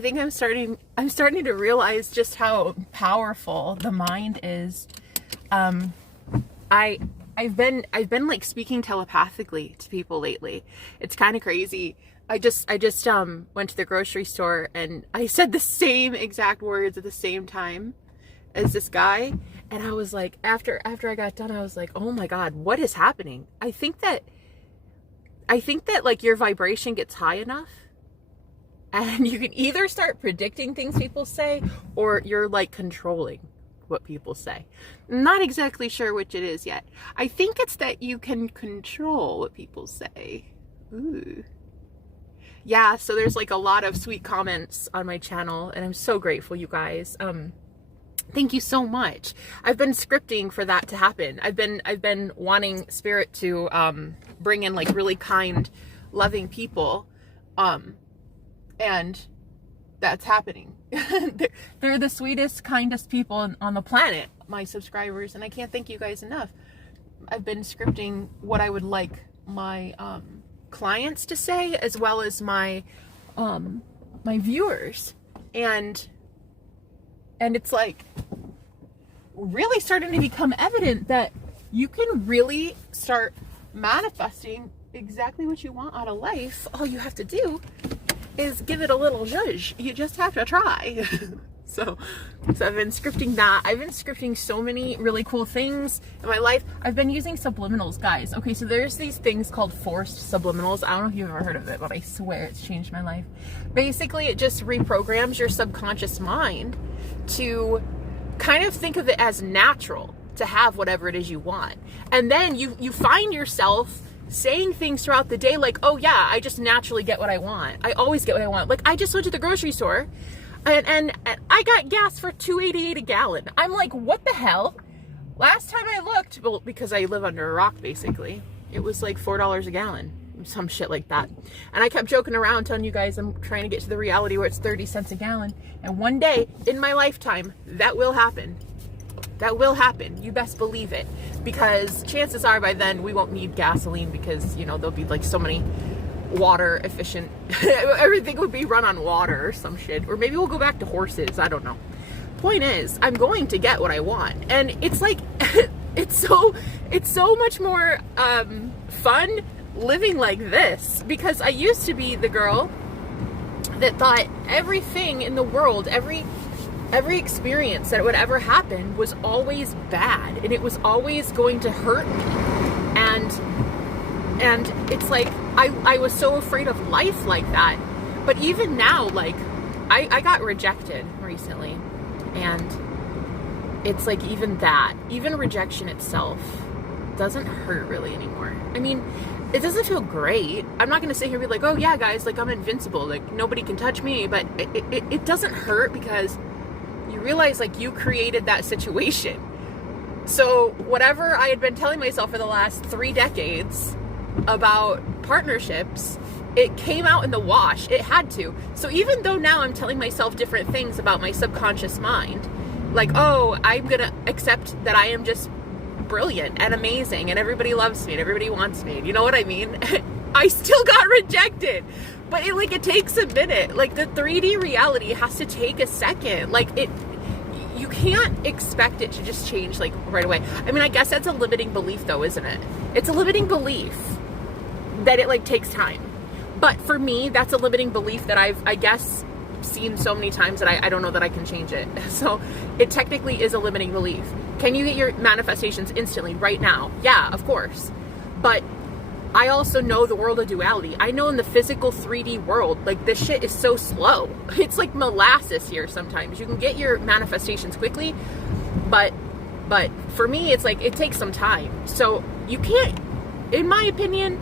think I'm starting to realize just how powerful the mind is. I've been like speaking telepathically to people lately. It's kind of crazy. I just went to the grocery store and I said the same exact words at the same time as this guy, and I was like, after I got done, I was like, oh my God, what is happening? I think that like your vibration gets high enough and you can either start predicting things people say, or you're like controlling what people say. I'm not exactly sure which it is yet. I think it's that you can control what people say. Ooh. Yeah, so there's like a lot of sweet comments on my channel, and I'm so grateful, you guys. Thank you so much. I've been scripting for that to happen. I've been wanting Spirit to bring in like really kind, loving people, and that's happening. They're the sweetest, kindest people on the planet, my subscribers, and I can't thank you guys enough. I've been scripting what I would like my clients to say, as well as my my viewers, and it's like really starting to become evident that you can really start manifesting exactly what you want out of life. All you have to do is give it a little zhuzh. You just have to try. So I've been scripting that. I've been scripting so many really cool things in my life. I've been using subliminals, guys. Okay, so there's these things called forced subliminals. I don't know if you've ever heard of it, but I swear it's changed my life. Basically, it just reprograms your subconscious mind to kind of think of it as natural to have whatever it is you want. And then you find yourself saying things throughout the day like, oh yeah, I just naturally get what I want. I always get what I want. Like, I just went to the grocery store and I got gas for $2.88 a gallon. I'm like, what the hell? Last time I looked, well, because I live under a rock basically, it was like $4 a gallon, some shit like that. And I kept joking around telling you guys I'm trying to get to the reality where it's 30 cents a gallon. And one day in my lifetime, that will happen. That will happen. You best believe it. Because chances are by then we won't need gasoline, because, you know, there'll be like so many water efficient, everything would be run on water or some shit. Or maybe we'll go back to horses. I don't know. Point is, I'm going to get what I want. And it's like, it's so much more fun living like this, because I used to be the girl that thought everything in the world, every experience that would ever happen was always bad, and it was always going to hurt me. And it's like, I was so afraid of life like that. But even now, like, I got rejected recently, and it's like, even rejection itself doesn't hurt really anymore. I mean, it doesn't feel great. I'm not going to sit here and be like, oh yeah, guys, like, I'm invincible, like, nobody can touch me. But it doesn't hurt, because you realize, like, you created that situation. So whatever I had been telling myself for the last 3 decades about partnerships, it came out in the wash. It had to. So even though now I'm telling myself different things about my subconscious mind, like, oh, I'm going to accept that I am just brilliant and amazing and everybody loves me and everybody wants me. You know what I mean? I still got rejected. But it takes a minute. Like, the 3D reality has to take a second. Like, you can't expect it to just change, like, right away. I mean, I guess that's a limiting belief, though, isn't it? It's a limiting belief that it, like, takes time. But for me, that's a limiting belief that I guess, seen so many times that I don't know that I can change it. So it technically is a limiting belief. Can you get your manifestations instantly, right now? Yeah, of course. But I also know the world of duality. I know in the physical 3D world, like, this shit is so slow. It's like molasses here sometimes. You can get your manifestations quickly, but for me, it's like, it takes some time. So you can't, in my opinion,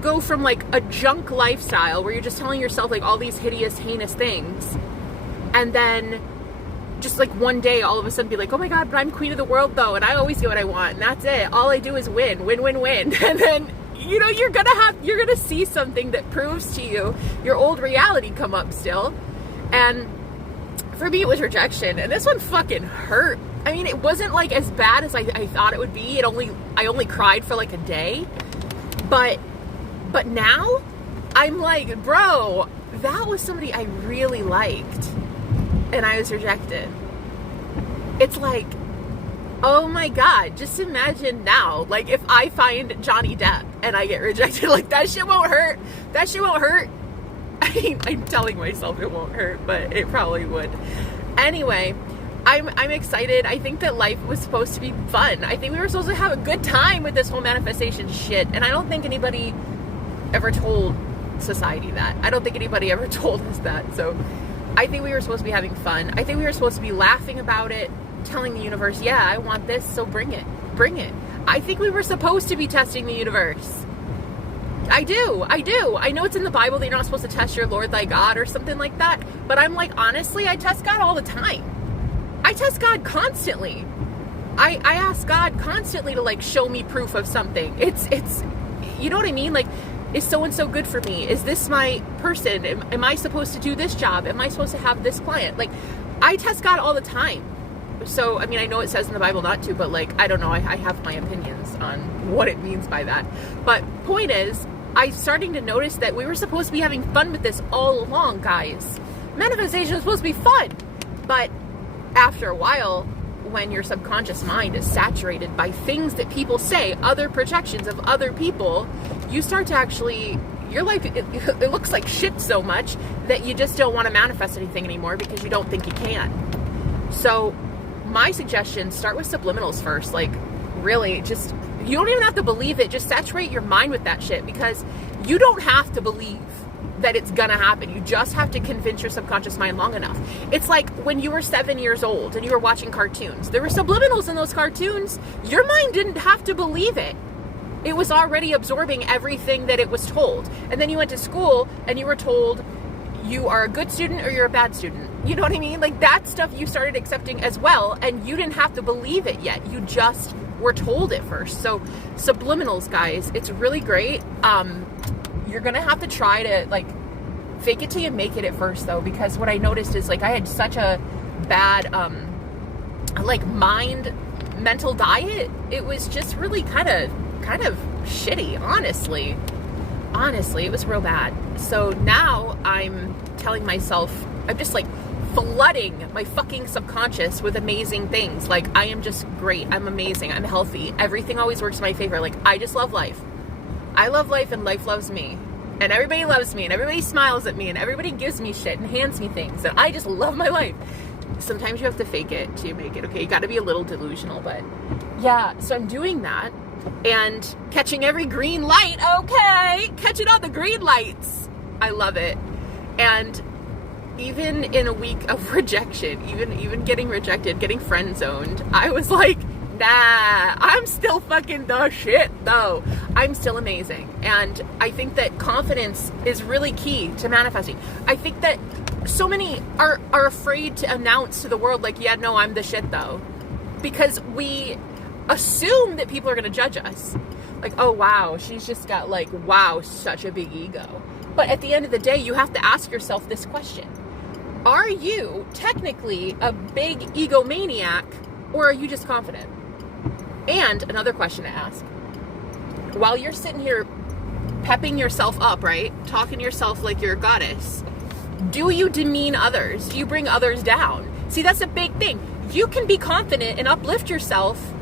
go from like a junk lifestyle where you're just telling yourself like all these hideous, heinous things, and then just like one day all of a sudden be like, oh my God, but I'm queen of the world though, and I always get what I want, and that's it. All I do is win. And then, you know, you're gonna see something that proves to you your old reality come up still. And for me, it was rejection, and this one fucking hurt. I mean, it wasn't like as bad as I thought it would be. I only cried for like a day, but now I'm like, bro, that was somebody I really liked and I was rejected. It's like, oh my God, just imagine now, like if I find Johnny Depp and I get rejected, like that shit won't hurt. That shit won't hurt. I mean, I'm telling myself it won't hurt, but it probably would. Anyway, I'm excited. I think that life was supposed to be fun. I think we were supposed to have a good time with this whole manifestation shit. And I don't think anybody ever told society that. I don't think anybody ever told us that. So I think we were supposed to be having fun. I think we were supposed to be laughing about it, telling the universe, yeah, I want this, so bring it. Bring it. I think we were supposed to be testing the universe. I do. I know it's in the Bible that you're not supposed to test your Lord thy God or something like that. But I'm like, honestly, I test God all the time. I test God constantly. I ask God constantly to like show me proof of something. It's you know what I mean? Like, is so-and-so good for me? Is this my person? Am I supposed to do this job? Am I supposed to have this client? Like, I test God all the time. So, I mean, I know it says in the Bible not to, but like, I don't know. I have my opinions on what it means by that. But point is, I'm starting to notice that we were supposed to be having fun with this all along, guys. Manifestation is supposed to be fun. But after a while, when your subconscious mind is saturated by things that people say, other projections of other people, you start to actually, your life, it looks like shit so much that you just don't want to manifest anything anymore because you don't think you can. So my suggestion, start with subliminals first. Like, really, just, you don't even have to believe it. Just saturate your mind with that shit, because you don't have to believe that it's gonna happen. You just have to convince your subconscious mind long enough. It's like when you were 7 years old and you were watching cartoons. There were subliminals in those cartoons. Your mind didn't have to believe it. It was already absorbing everything that it was told. And then you went to school and you were told you are a good student or you're a bad student. You know what I mean? Like, that stuff you started accepting as well, and you didn't have to believe it yet. You just were told it first. So subliminals, guys, it's really great. You're gonna have to try to like fake it till you make it at first, though, because what I noticed is like I had such a bad like mental diet. It was just really kind of shitty, honestly. It was real bad. So now I'm telling myself, I'm just like flooding my fucking subconscious with amazing things. Like, I am just great. I'm amazing. I'm healthy. Everything always works in my favor. Like, I just love life. I love life, and life loves me. And everybody loves me, and everybody smiles at me, and everybody gives me shit and hands me things. And I just love my life. Sometimes you have to fake it till you make it, okay? You gotta be a little delusional, but yeah, so I'm doing that and catching every green light, okay? Catching all the green lights. I love it. And even in a week of rejection, even getting rejected, getting friend zoned, I was like, nah, I'm still fucking the shit though. I'm still amazing. And I think that confidence is really key to manifesting. I think that so many are afraid to announce to the world, like, yeah, no, I'm the shit though. Because we assume that people are going to judge us. Like, oh wow, she's just got like, wow, such a big ego. But at the end of the day, you have to ask yourself this question. Are you technically a big egomaniac, or are you just confident? And another question to ask. While you're sitting here pepping yourself up, right? Talking to yourself like you're a goddess, do you demean others? Do you bring others down? See, that's a big thing. You can be confident and uplift yourself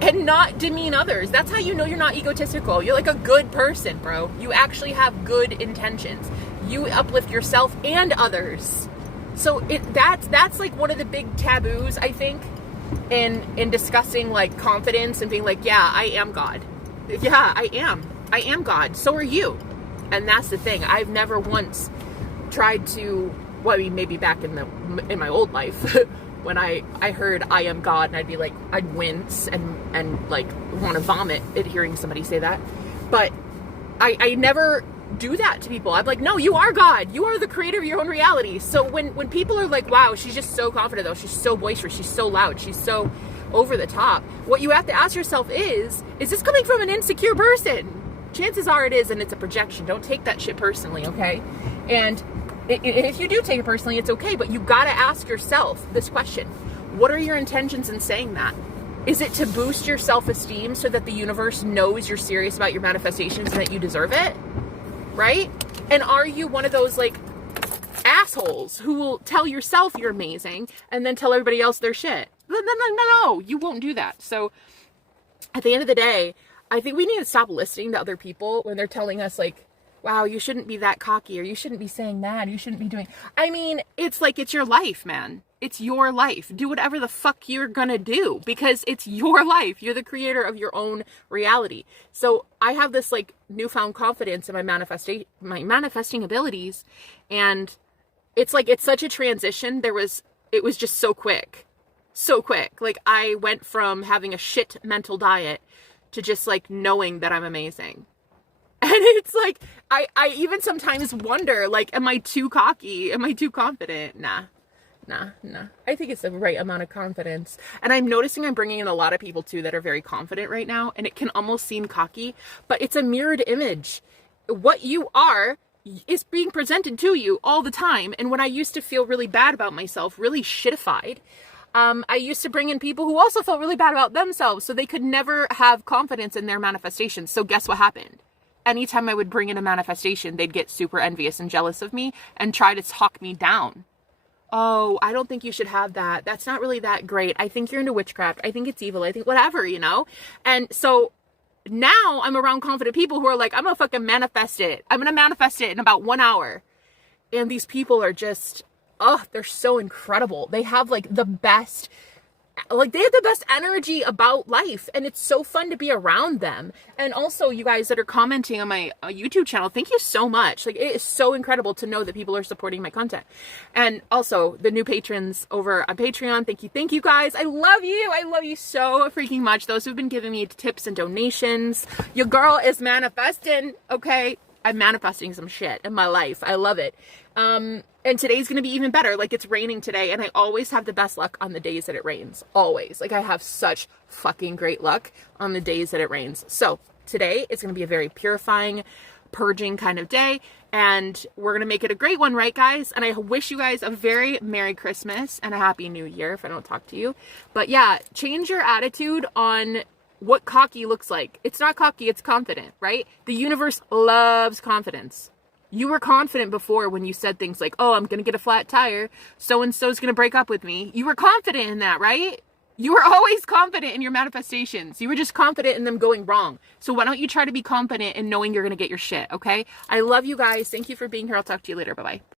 and not demean others. That's how you know you're not egotistical. You're like a good person, bro. You actually have good intentions. You uplift yourself and others. So that's like one of the big taboos, I think, in discussing like confidence and being like, yeah, I am God. Yeah, I am God. So are you. And that's the thing. I've never once tried to, well, I mean, maybe back in my old life, when I heard I am God, and I'd be like, I'd wince and like want to vomit at hearing somebody say that. But I never do that to people. I'm like, no, you are God. You are the creator of your own reality. So when people are like, wow, she's just so confident though, she's so boisterous, she's so loud, she's so over the top, what you have to ask yourself is this coming from an insecure person? Chances are it is, and it's a projection. Don't take that shit personally, okay? And if you do take it personally, it's okay, but you gotta ask yourself this question. What are your intentions in saying that? Is it to boost your self-esteem so that the universe knows you're serious about your manifestations and that you deserve it? Right? And are you one of those like assholes who will tell yourself you're amazing and then tell everybody else their shit? No, you won't do that. So at the end of the day, I think we need to stop listening to other people when they're telling us like, wow, you shouldn't be that cocky, or you shouldn't be saying that, you shouldn't be doing. I mean, it's like, it's your life, man. It's your life. Do whatever the fuck you're gonna do, because it's your life. You're the creator of your own reality. So I have this like newfound confidence in my manifesting abilities, and it's like, it's such a transition. It was just so quick. Like, I went from having a shit mental diet to just like knowing that I'm amazing. And it's like, I even sometimes wonder, like, am I too cocky? Am I too confident? Nah. I think it's the right amount of confidence. And I'm noticing I'm bringing in a lot of people too that are very confident right now. And it can almost seem cocky, but it's a mirrored image. What you are is being presented to you all the time. And when I used to feel really bad about myself, really shitified, I used to bring in people who also felt really bad about themselves, so they could never have confidence in their manifestations. So guess what happened? Anytime I would bring in a manifestation, they'd get super envious and jealous of me and try to talk me down. Oh, I don't think you should have that. That's not really that great. I think you're into witchcraft. I think it's evil. I think whatever, you know? And so now I'm around confident people who are like, I'm gonna fucking manifest it. I'm gonna manifest it in about 1 hour. And these people are just, oh, they're so incredible. They have like the best, they have the best energy about life, and it's so fun to be around them. And also, you guys that are commenting on my YouTube channel, thank you so much. Like, it is so incredible to know that people are supporting my content. And also the new patrons over on Patreon, thank you guys. I love you so freaking much. Those who've been giving me tips and donations, your girl is manifesting. Okay, I'm manifesting some shit in my life. I love it. And today's going to be even better. Like, it's raining today, and I always have the best luck on the days that it rains. Always. Like, I have such fucking great luck on the days that it rains. So today is going to be a very purifying, purging kind of day, and we're going to make it a great one, right, guys? And I wish you guys a very Merry Christmas and a Happy New Year if I don't talk to you. But yeah, change your attitude on what cocky looks like. It's not cocky, it's confident, right? The universe loves confidence. You were confident before when you said things like, oh, I'm going to get a flat tire. So-and-so's going to break up with me. You were confident in that, right? You were always confident in your manifestations. You were just confident in them going wrong. So why don't you try to be confident in knowing you're going to get your shit, okay? I love you guys. Thank you for being here. I'll talk to you later. Bye-bye.